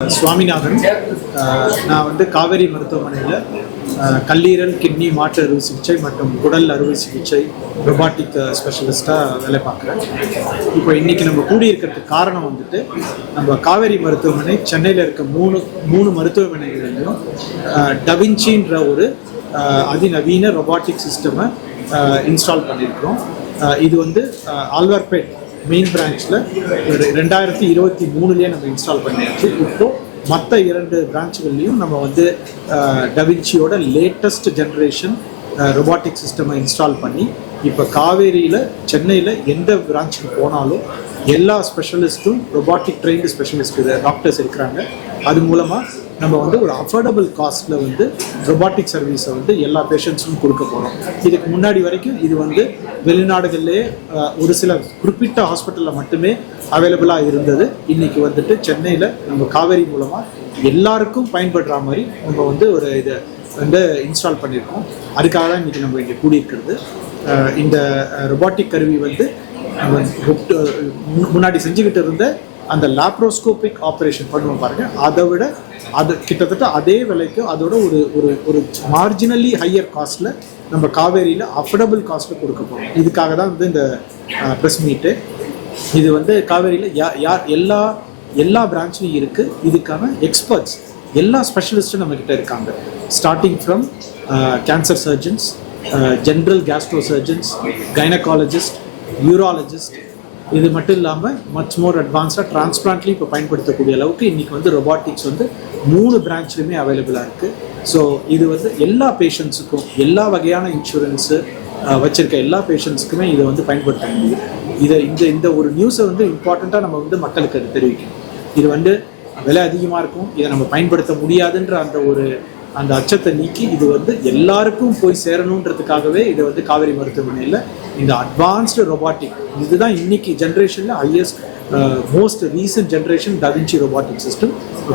சுவாமிநாதன். நான் வந்து காவேரி மருத்துவமனையில் கல்லீரல் கிட்னி மாற்று அறுவை சிகிச்சை மற்றும் குடல் அறுவை சிகிச்சை ரொபாட்டிக் ஸ்பெஷலிஸ்ட்டாக வேலை பார்க்குறேன். இப்போ இன்றைக்கி நம்ம கூடியிருக்கிறதுக்கு காரணம் வந்துட்டு நம்ம காவேரி மருத்துவமனை சென்னையில் இருக்க மூணு மருத்துவமனைகளிலையும் டவின்சின்ற ஒரு அதிநவீன ரொபாட்டிக் சிஸ்டமை இன்ஸ்டால் பண்ணியிருக்கிறோம். இது வந்து ஆழ்வார்பேட் மெயின் பிரான்ச்சில் 2023 நம்ம இன்ஸ்டால் பண்ணியாச்சு. இப்போது மற்ற 2 பிரான்ச்சுகள்லையும் நம்ம வந்து டவின்சியோட லேட்டஸ்ட் ஜென்ரேஷன் ரொபாட்டிக் சிஸ்டமை இன்ஸ்டால் பண்ணி இப்போ காவேரியில் சென்னையில் எந்த பிரான்ச்சுக்கு போனாலும் எல்லா ஸ்பெஷலிஸ்ட்டும் ரொபாட்டிக் ட்ரெயின்டு ஸ்பெஷலிஸ்ட் டாக்டர்ஸ் இருக்கிறாங்க. அது மூலமாக நம்ம வந்து ஒரு அஃபோர்டபுள் காஸ்ட்டில் வந்து ரொபாட்டிக் சர்வீஸை வந்து எல்லா பேஷண்ட்ஸுக்கும் கொடுக்க போகிறோம். இதுக்கு முன்னாடி வரைக்கும் இது வந்து வெளிநாடுகள்லேயே ஒரு சில குறிப்பிட்ட ஹாஸ்பிட்டலில் மட்டுமே அவைலபிளாக இருந்தது. இன்றைக்கி வந்துட்டு சென்னையில் நம்ம காவேரி மூலமாக எல்லாருக்கும் பயன்படுற மாதிரி நம்ம வந்து ஒரு இதை வந்து இன்ஸ்டால் பண்ணியிருக்கோம். அதுக்காக தான் இன்றைக்கி நம்ம இங்கே கூடியிருக்கிறது. இந்த ரொபாட்டிக் கருவி வந்து முன்னாடி செஞ்சுக்கிட்டு இருந்த அந்த லாப்ரோஸ்கோபிக் ஆப்ரேஷன் பண்ணுவோம் பாருங்கள், அதை விட அது கிட்டத்தட்ட அதே விலைக்கு அதோட ஒரு மார்ஜினலி ஹையர் காஸ்ட்டில் நம்ம காவேரியில் அஃபோர்டபுள் காஸ்ட்டில் கொடுக்க போகிறோம். இதுக்காக தான் வந்து இந்த ப்ரெஸ் மீட்டு. இது வந்து காவேரியில் யார் எல்லா பிரான்ச்லையும் இருக்குது. இதுக்கான எக்ஸ்பர்ட்ஸ் எல்லா ஸ்பெஷலிஸ்ட்டும் நம்மக்கிட்ட இருக்காங்க. Starting from cancer surgeons, general Castro surgeons, gynaecologist, urologist, இது மட்டும் இல்லாமல் மச் மோர் அட்வான்ஸாக டிரான்ஸ்பிளான்ட்லேயும் இப்போ பயன்படுத்தக்கூடிய அளவுக்கு இன்றைக்கி வந்து ரொபாட்டிக்ஸ் வந்து 3 பிரான்ச்லையுமே அவைலபிளாக இருக்குது. ஸோ இது வந்து எல்லா பேஷண்ட்ஸுக்கும் எல்லா வகையான இன்சூரன்ஸு வச்சுருக்க எல்லா பேஷண்ட்ஸுக்குமே இதை வந்து பயன்படுத்த முடியும். இந்த ஒரு நியூஸை வந்து இம்பார்ட்டண்ட்டாக நம்ம வந்து மக்களுக்கு அது தெரிவிக்கணும். இது வந்து விலை அதிகமாக இருக்கும், இதை நம்ம பயன்படுத்த முடியாதுன்ற அந்த அச்சத்தை நீக்கி இது வந்து எல்லாருக்கும் போய் சேரணுன்றதுக்காகவே இதை வந்து காவேரி மருத்துவமனையில் இந்த அட்வான்ஸ்டு ரொபாட்டிக், இதுதான் இன்னைக்கு ஜென்ரேஷனில் highest most recent generation da Vinci robotic system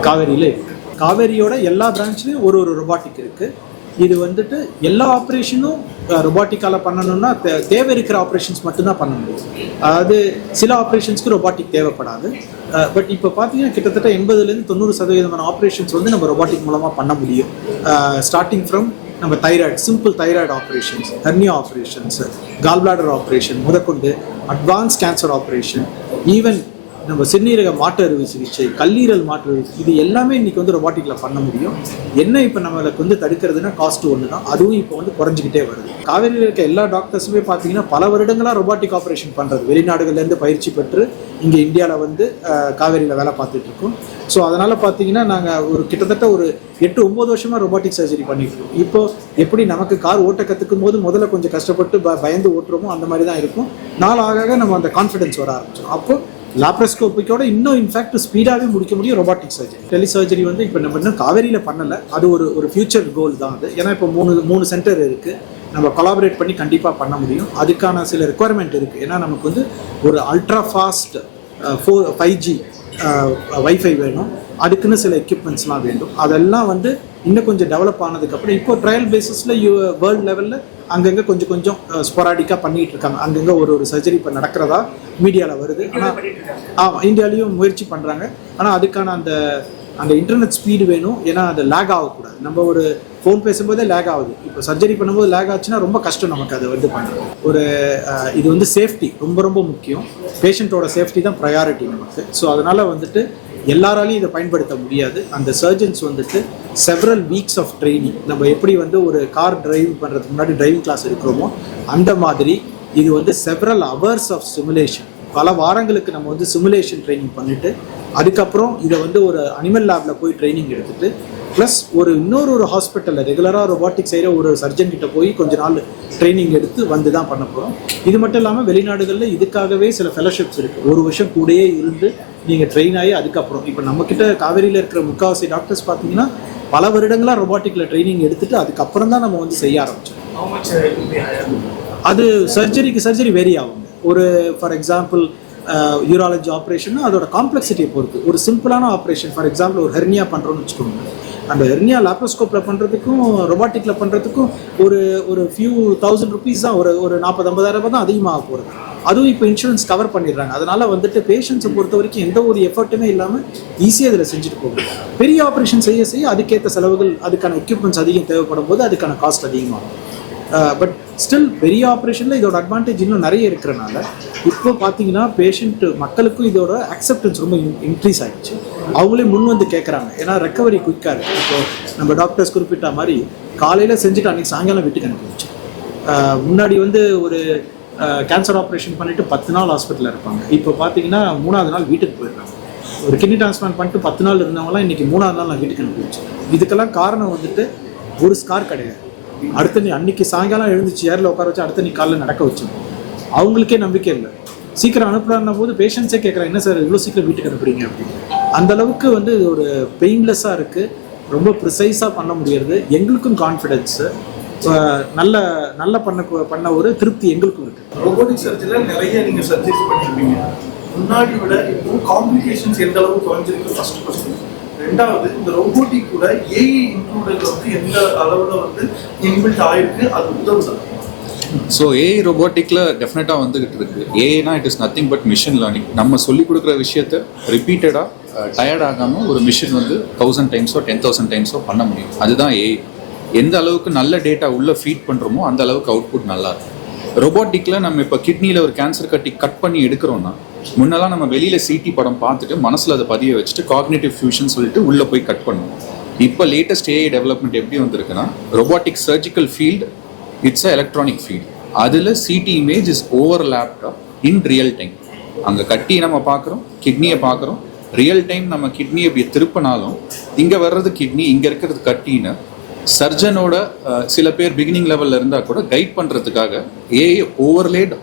காவேரியில் இருக்குது. காவேரியோட எல்லா பிரான்ச்லேயும் ஒரு ரொபாட்டிக் இருக்குது. இது வந்துட்டு எல்லா ஆப்ரேஷனும் ரொபாட்டிக்கால் பண்ணணும்னா தேவை இருக்கிற ஆப்ரேஷன்ஸ் மட்டும்தான் பண்ண முடியும். அதாவது சில ஆப்ரேஷன்ஸ்க்கு ரொபாட்டிக் தேவைப்படாது. பட் இப்போ பார்த்தீங்கன்னா கிட்டத்தட்ட 80-90% ஆப்ரேஷன்ஸ் வந்து நம்ம ரொபாட்டிக் மூலமாக பண்ண முடியும். ஸ்டார்டிங் ஃப்ரம் நம்ம thyroid, simple thyroid operations, hernia operations, gall bladder operation முதற்கொண்டு அட்வான்ஸ் கேன்சர் ஆப்ரேஷன், ஈவன் நம்ம சிறுநீரக மாற்று அறுவை சிகிச்சை, கல்லீரல் மாற்று அறுவை சிகிச்சை, இது எல்லாமே இன்றைக்கி வந்து ரொபாட்டிக்கில் பண்ண முடியும். என்ன இப்போ நம்மளுக்கு வந்து தடுக்கிறதுனா காஸ்ட் ஒன்று தான். அதுவும் இப்போ வந்து குறைஞ்சிக்கிட்டே வருது. காவேரியில் இருக்க எல்லா டாக்டர்ஸுமே பார்த்தீங்கன்னா பல வருடங்களாக ரொபாட்டிக் ஆப்ரேஷன் பண்ணுறது, வெளிநாடுகள்லேருந்து பயிற்சி பெற்று இங்கே இந்தியாவில் வந்து காவேரியில் வேலை பார்த்துட்ருக்கோம். ஸோ அதனால் பார்த்தீங்கன்னா நாங்கள் கிட்டத்தட்ட 8-9 வருஷமாக ரொபாட்டிக் சர்ஜரி பண்ணிட்டுருக்கோம். இப்போது எப்படி நமக்கு கார் ஓட்ட கற்றுக்கும் போது முதல்ல கொஞ்சம் கஷ்டப்பட்டு பயந்து ஓட்டுறோமோ அந்த மாதிரி தான் இருக்கும். நாள் ஆக நம்ம அந்த கான்ஃபிடென்ஸ் வர ஆரம்பிச்சோம். அப்போது லாப்ரோஸ்கோபிக்கோட இன்னும் இன்ஃபேக்ட் ஸ்பீடாகவே முடிக்க முடியும் ரொபாட்டிக் சர்ஜரி. டெலி சர்ஜரி வந்து இப்போ நம்ம இன்னும் காவேரியில் பண்ணலை, அது ஒரு ஃபியூச்சர் கோல் தான் அது. ஏன்னா இப்போ 3 சென்டர் இருக்குது, நம்ம கொலாபரேட் பண்ணி கண்டிப்பாக பண்ண முடியும். அதுக்கான சில ரெக்குவயர்மெண்ட் இருக்குது. ஏன்னா நமக்கு வந்து ஒரு அல்ட்ரா ஃபாஸ்ட் 5G வைஃபை வேணும், அதுக்குன்னு சில எக்யூப்மெண்ட்ஸ்லாம் வேண்டும். அதெல்லாம் வந்து இன்னும் கொஞ்சம் டெவலப் ஆனதுக்கப்புறம் இப்போ ட்ரையல் பேசிஸில் வேர்ல்டு லெவலில் அங்கங்கே கொஞ்சம் ஸ்பொராடிக்காக பண்ணிகிட்டு இருக்காங்க. அங்கங்கே ஒரு சர்ஜரி இப்போ நடக்கிறதா மீடியாவில் வருது. ஆனால் இந்தியாவிலையும் முயற்சி பண்ணுறாங்க. ஆனால் அதுக்கான அந்த இன்டர்நெட் ஸ்பீடு வேணும். ஏன்னா அது லேக் ஆகக்கூடாது. நம்ம ஒரு ஃபோன் பேசும்போதே லேக் ஆகுது. இப்போ சர்ஜரி பண்ணும்போது லேக் ஆச்சுன்னா ரொம்ப கஷ்டம் நமக்கு அது வந்து பண்ணுறது. இது வந்து சேஃப்டி ரொம்ப முக்கியம். பேஷண்ட்டோட சேஃப்டி தான் ப்ரையாரிட்டி நமக்கு. ஸோ அதனால் வந்துட்டு எல்லாராலையும் இதை பயன்படுத்த முடியாது. அந்த சர்ஜன்ஸ் வந்துட்டு செவரல் வீக்ஸ் ஆஃப் ட்ரைனிங், நம்ம எப்படி வந்து ஒரு கார் டிரைவ் பண்ணுறதுக்கு முன்னாடி டிரைவிங் கிளாஸ் இருக்கிறோமோ அந்த மாதிரி இது வந்து செவரல் ஹவர்ஸ் ஆஃப் சிமுலேஷன், பல வாரங்களுக்கு நம்ம வந்து சிமுலேஷன் ட்ரைனிங் பண்ணிவிட்டு அதுக்கப்புறம் இதை வந்து ஒரு அனிமல் லேபில் போய் ட்ரைனிங் எடுத்துகிட்டு ப்ளஸ் இன்னொரு ஹாஸ்பிட்டலில் ரெகுலராக ரொபாட்டிக் செய்கிற ஒரு சர்ஜன் கிட்ட போய் கொஞ்ச நாள் ட்ரைனிங் எடுத்து வந்து தான் பண்ண போகிறோம். இது மட்டும் இல்லாமல் வெளிநாடுகளில் இதுக்காகவே சில ஃபெலோஷிப்ஸ் இருக்குது. 1 வருஷம் கூடயே இருந்து நீங்கள் ட்ரெயின் ஆகி அதுக்கப்புறம் இப்போ நம்மக்கிட்ட காவேரியில் இருக்கிற முக்கால்வாசி டாக்டர்ஸ் பார்த்தீங்கன்னா பல வருடங்களாக ரொபாட்டிக்கில் ட்ரைனிங் எடுத்துகிட்டு அதுக்கப்புறம் தான் நம்ம வந்து செய்ய ஆரம்பித்தோம். அது சர்ஜரி வேரி ஆகும். ஃபார் எக்ஸாம்பிள் யூராலஜி ஆப்ரேஷன்னா அதோட காம்ப்ளெக்சிட்டியை பொறுத்து. ஒரு சிம்பிளான ஆப்ரேஷன், ஃபார் எக்ஸாம்பிள் ஒரு ஹெர்னியா பண்ணுறோன்னு வச்சுக்கோங்க, அந்த ஹெர்னியா லாப்ரோஸ்கோப்பில் பண்ணுறதுக்கும் ரொபாட்டிக்கில் பண்ணுறதுக்கும் ஒரு ஃபியூ தௌசண்ட் ருபீஸ் தான், ஒரு 40-50,000 தான் அதிகமாக போகிறது. அதுவும் இப்போ இன்சூரன்ஸ் கவர் பண்ணிடுறாங்க. அதனால வந்துட்டு பேஷண்ட்ஸை பொறுத்த வரைக்கும் எந்த ஒரு எஃபர்ட்டுமே இல்லாமல் ஈஸியாக இதில் செஞ்சுட்டு போகும். பெரிய ஆப்ரேஷன் செய்ய செய்ய அதுக்கேற்ற செலவுகள், அதுக்கான எக்யூப்மெண்ட்ஸ் அதிகம் தேவைப்படும் போது அதுக்கான காஸ்ட் அதிகமாகும். பட் ஸ்டில் பெரிய ஆப்ரேஷனில் இதோட அட்வான்டேஜ் இன்னும் நிறைய இருக்கிறனால இப்போ பார்த்தீங்கன்னா மக்களுக்கும் இதோட அக்செப்டன்ஸ் ரொம்ப இன்க்ரீஸ் ஆகிடுச்சு. அவங்களே முன் வந்து கேட்குறாங்க. ஏன்னா ரெக்கவரி குயிக்காக இருக்குது. இப்போ நம்ம டாக்டர்ஸ் குறிப்பிட்ட மாதிரி காலையில் செஞ்சுட்டு அன்றைக்கி சாயங்காலம் வீட்டுக்கு அனுப்பிடுச்சு. முன்னாடி வந்து ஒரு கேன்சர் ஆப்ரேஷன் பண்ணிவிட்டு 10 நாள் ஹாஸ்பிட்டலில் இருப்பாங்க. இப்போ பார்த்தீங்கன்னா 3ஆவது நாள் வீட்டுக்கு போயிடுறாங்க. ஒரு கிட்னி டிரான்ஸ்பிளான்ட் பண்ணிட்டு 10 நாள் இருந்தவங்களாம் இன்றைக்கி 3ஆவது நாள் நான் வீட்டுக்கு அனுப்பிடுச்சு. இதுக்கெல்லாம் காரணம் வந்துட்டு ஒரு ஸ்கார் கிடையாது. அடுத்த நீ அன்னைக்கு சாயங்காலம் எழுந்து சேரில் உட்கார வச்சு அடுத்த நீ காலையில் நடக்க வச்சு அவங்களுக்கே நம்பிக்கை இல்லை. சீக்கிரம் அனுப்புறாருன்ன போது பேஷண்ட்ஸே கேட்குறாங்க, என்ன சார் இவ்வளோ சீக்கிரம் வீட்டுக்கு அனுப்புறீங்க அப்படின்னு. அந்த அளவுக்கு வந்து ஒரு பெயின்லெஸ்ஸாக இருக்குது. ரொம்ப ப்ரிசைஸாக பண்ண முடியாது. எங்களுக்கும் கான்ஃபிடென்ஸு நல்ல பண்ண ஒரு திருப்தி எங்களுக்கும் இருக்குது. ரோபோட்டிக் சர்ஜரியில் நிறைய நீங்கள் சர்ஜரிஸ் பண்ணியிருப்பீங்க. முன்னாடி விட இப்போ காம்ப்ளிகேஷன்ஸ் எந்த அளவுக்கு குறைஞ்சிருக்கு ஃபர்ஸ்ட் கொஸ்டின். ரெண்டாவது, இந்த ரோபோட்டிக் கூட ஏஐ இன்க்ளூடட் வந்து எந்த அளவில் வந்து இன்பில்ட் ஆயிருக்கு, அது உதவுது. ஸோ ஏஐ ரோபோட்டிக்கில் டெஃபினட்டாக வந்துகிட்டு இருக்கு. ஏஐனா it is nothing but machine learning. நம்ம சொல்லிக் கொடுக்குற விஷயத்த ரிப்பீட்டடாக டயர்ட் ஆகாமல் ஒரு மிஷின் வந்து 1000 டைம்ஸோ 10,000 டைம்ஸோ பண்ண முடியும். அதுதான் ஏஐ. எந்த அளவுக்கு நல்ல டேட்டா உள்ளே ஃபீட் பண்ணுறோமோ அந்த அளவுக்கு அவுட்புட் நல்லா இருக்கும். ரொபோட்டிக்கில் நம்ம இப்போ கிட்னியில் ஒரு கேன்சர் கட்டி கட் பண்ணி எடுக்கிறோன்னா முன்னெல்லாம் நம்ம வெளியில் சிடி படம் பார்த்துட்டு மனசில் அதை பதிய வச்சுட்டு காக்னிட்டிவ் ஃபியூஷன் சொல்லிட்டு உள்ளே போய் கட் பண்ணுவோம். இப்போ லேட்டஸ்ட் ஏஐ டெவலப்மெண்ட் எப்படி வந்திருக்குன்னா robotic surgical field it's a electronic field. அதில் சிடி இமேஜ் இஸ் ஓவர்லேப்டாக இன் ரியல் டைம். அங்கே கட்டியை நம்ம பார்க்குறோம், கிட்னியை பார்க்குறோம். ரியல் டைம் நம்ம கிட்னியை இப்படி திருப்பினாலும் இங்கே வர்றது கிட்னி, இங்கே இருக்கிறது கட்டின்னு சர்ஜனோட சில பேர் பிகினிங் லெவலில் இருந்தால் கூட கைட் பண்ணுறதுக்காக AI overlaid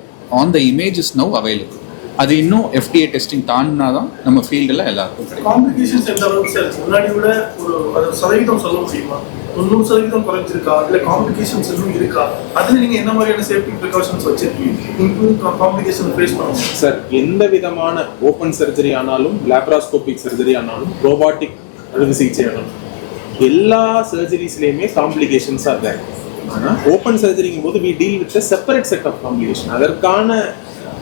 on the image is now available. அது இன்னும் FDA டெஸ்டிங் தாண்டினா தான் நம்ம ஃபீல்டில் எல்லாருக்கும் கிடைக்கும். காம்ப்ளிகேஷன்ஸ் எந்த அளவுக்கு சார் முன்னாடி விட ஒரு சதவீதம் சொல்ல முடியுமா? 90% குறைஞ்சிருக்கா, இல்லை காம்ப்ளிகேஷன்ஸ் இன்னும் இருக்கா? அதில் நீங்கள் என்ன மாதிரியான சேஃப்டி ப்ரிகாஷன்ஸ் வச்சிருக்கீங்க இன்க்ளூடிங் காம்ப்ளிகேஷன் ஃபேஸ் பண்ணுவோம்? சார், எந்த விதமான ஓப்பன் சர்ஜரி ஆனாலும் லேப்ராஸ்கோபிக் சர்ஜரி ஆனாலும் ரோபாட்டிக் அறுவை சிகிச்சை ஆனாலும் எல்லா சர்ஜரிஸ்லேயுமே காம்ப்ளிகேஷன்ஸாக இருக்காங்க. ஆனால் ஓப்பன் சர்ஜரிங்கும் போது we deal with separate set of complication. அதற்கான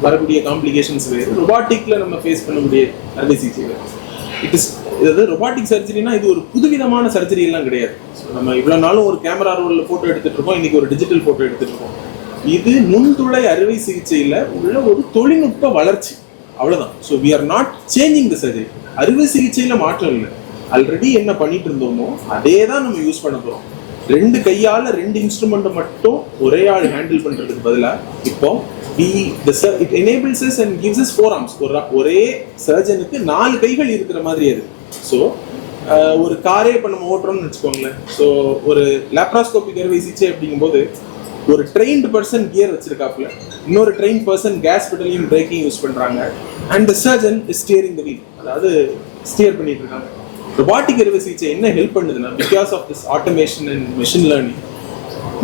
வரக்கூடிய காம்ப்ளிகேஷன்ஸ் வேறு, ரொபாட்டிக்கில் நம்ம ஃபேஸ் பண்ணக்கூடிய அறுவை சிகிச்சை வேறு. அதாவது ரொபாட்டிக் சர்ஜரினா இது ஒரு புதுவிதமான சர்ஜரி எல்லாம் கிடையாது. நம்ம இவ்வளோ நாளும் ஒரு கேமரா ரோலில் ஃபோட்டோ எடுத்துகிட்டு இருக்கோம், இன்றைக்கி ஒரு டிஜிட்டல் ஃபோட்டோ எடுத்துகிட்டு இருக்கோம். இது நுண்துளை அறுவை சிகிச்சையில் உள்ள ஒரு தொழில்நுட்ப வளர்ச்சி, அவ்வளோதான். So we are not changing the surgery. அறுவை சிகிச்சையில் மாற்றம் இல்லை. ஆல்ரெடி என்ன பண்ணிட்டு இருந்தோமோ அதே தான் நம்ம யூஸ் பண்ண போகிறோம். 2 கையால் 2 இன்ஸ்ட்ருமெண்ட்டை மட்டும் ஒரே ஆள் ஹேண்டில் பண்ணுறதுக்கு பதிலாக இப்போ it enables us and gives us 4 arms. ஒரே சர்ஜனுக்கு 4 கைகள் இருக்கிற மாதிரி அது. ஸோ ஒரு காரே இப்போ நம்ம ஓட்டுறோம்னு வச்சுக்கோங்களேன். ஸோ ஒரு லேப்ராஸ்கோபிக் அறுவை சிகிச்சை அப்படிங்கும்போது ஒரு ட்ரெயின்டு பர்சன் கியர் வச்சிருக்காப்புல, இன்னொரு ட்ரெயின் பர்சன் கேஸ் பெடலையும் பிரேக்கிங் யூஸ் பண்ணுறாங்க, and the surgeon is steering the wheel, அதாவது ஸ்டியர் பண்ணிட்டு இருக்காங்க. ரொபாட்டிக் அறுவை சிகிச்சை என்ன ஹெல்ப் பண்ணுதுன்னா, because of this automation and machine learning,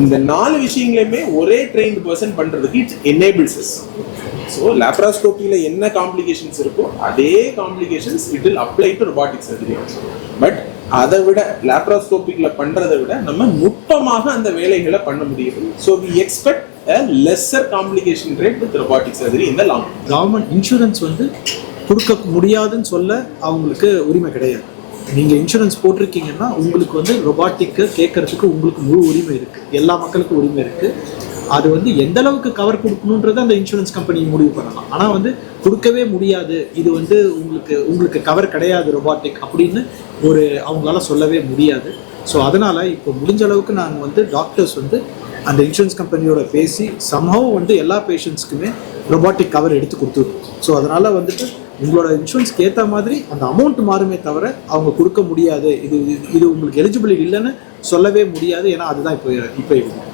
இந்த 4 விஷயங்களையுமே ஒரே ட்ரெயின்டு பர்சன் பண்ணுறதுக்கு இட் எனேபிள்ஸ் அஸ். ஸோ லேப்ராஸ்கோப்பியில் என்ன காம்ப்ளிகேஷன்ஸ் இருக்கோ அதே complications it will apply to robotic surgery. But அதை விட லேப்ராஸ்கோப்பிக்கில் பண்ணுறதை விட நம்ம நுட்பமாக அந்த வேலைகளை பண்ண முடியும். So we expect a lesser complication rate with robotic surgery in the long run. Government insurance வந்து கொடுக்க முடியாதுன்னு சொல்ல அவங்களுக்கு உரிமை கிடையாது. நீங்கள் இன்சூரன்ஸ் போட்டிருக்கீங்கன்னா உங்களுக்கு வந்து ரொபாட்டிக்கு கேட்கறதுக்கு உங்களுக்கு முழு உரிமை இருக்குது, எல்லா மக்களுக்கும் உரிமை இருக்குது. அது வந்து எந்த அளவுக்கு கவர் கொடுக்கணுன்றது அந்த இன்சூரன்ஸ் கம்பெனி முடிவு பண்ணலாம். ஆனால் வந்து கொடுக்கவே முடியாது, இது வந்து உங்களுக்கு கவர் கிடையாது ரொபாட்டிக் அப்படின்னு அவங்களால சொல்லவே முடியாது. ஸோ அதனால் இப்போ முடிஞ்ச அளவுக்கு நாங்கள் வந்து டாக்டர்ஸ் வந்து அந்த இன்சூரன்ஸ் கம்பெனியோட பேசி சம்ஹவ் வந்து எல்லா பேஷண்ட்ஸ்க்குமே ரொபாட்டிக் கவர் எடுத்து கொடுத்துருக்கோம். ஸோ அதனால் வந்துட்டு உங்களோட இன்சூரன்ஸ்க்கு ஏற்ற மாதிரி அந்த அமௌண்ட் மாறுமே தவிர அவங்க கொடுக்க முடியாது, இது உங்களுக்கு எலிஜிபிள் இல்லைன்னு சொல்லவே முடியாது. ஏன்னா அதுதான் இப்போ